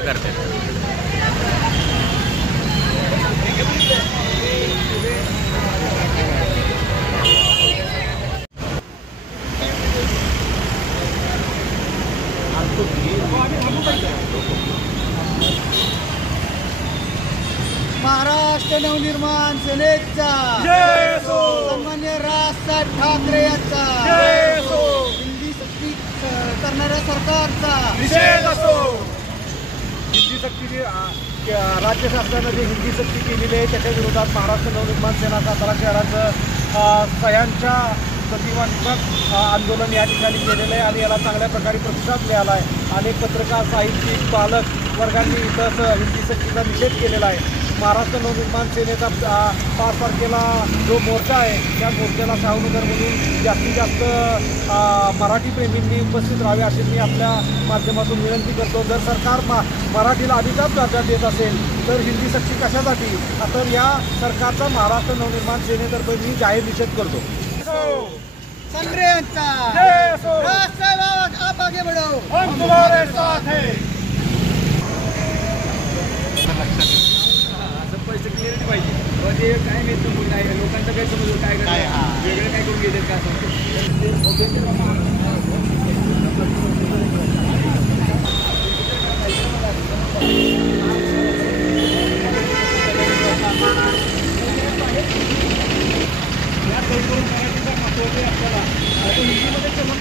करते महाराष्ट्र नवनिर्माण सेनेचा सन्मान्य राजसाहेब ठाकरे यांचा हिंदी सक्ती करणाऱ्या सरकारचा निषेध असो। हिंदी सक्ती राज्य शासनाने जे हिंदी सक्ती केलेली आहे त्याच्या विरोधात महाराष्ट्र नवनिर्माण सेना सातारा शहराचं सह्यांच्या प्रतिबंधक आंदोलन या ठिकाणी केलेलं आहे आणि याला चांगल्या प्रकारे प्रतिसाद मिळाला आहे। अनेक पत्रकार, साहित्यिक, पालक वर्गांनी इथं हिंदी सक्तीचा निषेध केलेला आहे। महाराष्ट्र नवनिर्माण सेनेचा 5 तारखेला जो मोर्चा आहे त्या मोर्चाला शाहूनगरमधून जास्तीत जास्त मराठी प्रेमींनी उपस्थित राहावे अशी मी आपल्या माध्यमातून विनंती करतो। जर सरकार मराठीला अधिकार दर्जा देत असेल तर हिंदी सक्ती कशासाठी, तर या सरकारचा महाराष्ट्र नवनिर्माण सेनेतर्फे मी जाहीर निषेध करतो। आप आगे बढ़ो, हम तुम्हारे साथ हैं। पैसे क्लिअरिटी पाहिजे, म्हणजे काय मिळतं काय लोकांचं काय समजलं काय वेगळं काय करून घेतात का असं